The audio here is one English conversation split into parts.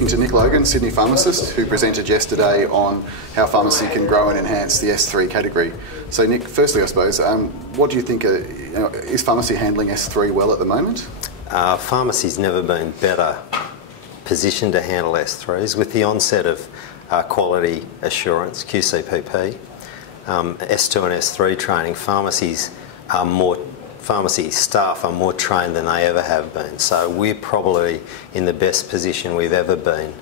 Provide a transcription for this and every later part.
speaking to Nick Logan, Sydney pharmacist, who presented yesterday on how pharmacy can grow and enhance the S3 category. So Nick, firstly I suppose, what do you think, is pharmacy handling S3 well at the moment? Pharmacy's never been better positioned to handle S3s. With the onset of quality assurance, QCPP, S2 and S3 training, pharmacy staff are more trained than they ever have been. So we're probably in the best position we've ever been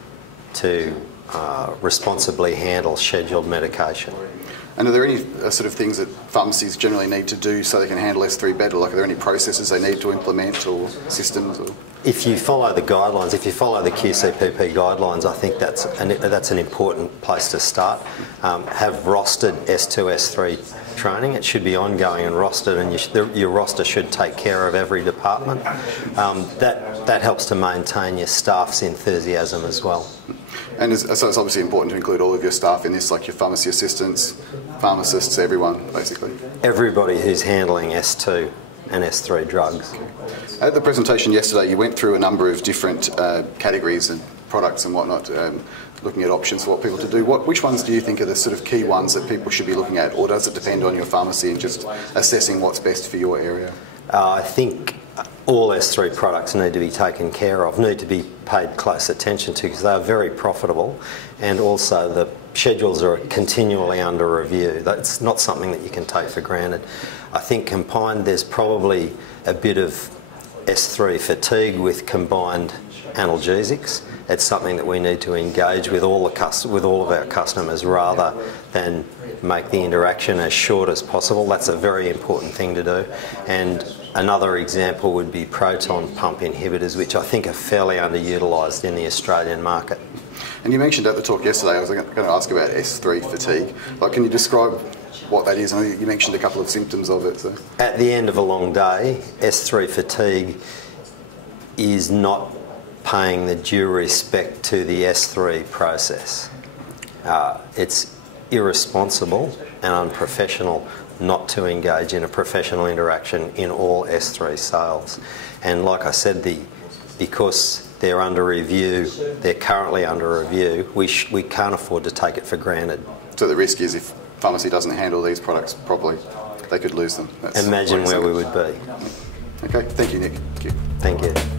to responsibly handle scheduled medication. And are there any sort of things that pharmacies generally need to do so they can handle S3 better? Like, are there any processes they need to implement or systems? Or? If you follow the guidelines, if you follow the QCPP guidelines, I think that's an important place to start. Have rostered S2, S3 training. It should be ongoing and rostered, and your roster should take care of every department. That helps to maintain your staff's enthusiasm as well. And so it's obviously important to include all of your staff in this, like your pharmacy assistants, pharmacists, everyone, basically. Everybody who's handling S2 and S3 drugs. At the presentation yesterday, you went through a number of different categories and products and whatnot, looking at options for what people to do. Which ones do you think are the sort of key ones that people should be looking at, or does it depend on your pharmacy and just assessing what's best for your area? I think all S3 products need to be taken care of, need to be paid close attention to, because they are very profitable, and also the schedules are continually under review. That's not something that you can take for granted. I think combined there's probably a bit of S3 fatigue with combined analgesics. It's something that we need to engage with all of our customers rather than make the interaction as short as possible. That's a very important thing to do. And another example would be proton pump inhibitors, which I think are fairly underutilised in the Australian market. And you mentioned at the talk yesterday, I was going to ask about S3 fatigue. Like, can you describe what that is? I know you mentioned a couple of symptoms of it. So. At the end of a long day, S3 fatigue is not paying the due respect to the S3 process. It's irresponsible and unprofessional not to engage in a professional interaction in all S3 sales. And like I said, because they're under review, they're currently under review, we can't afford to take it for granted. So the risk is if pharmacy doesn't handle these products properly, they could lose them. Imagine where we would be. Okay, thank you, Nick. Thank you.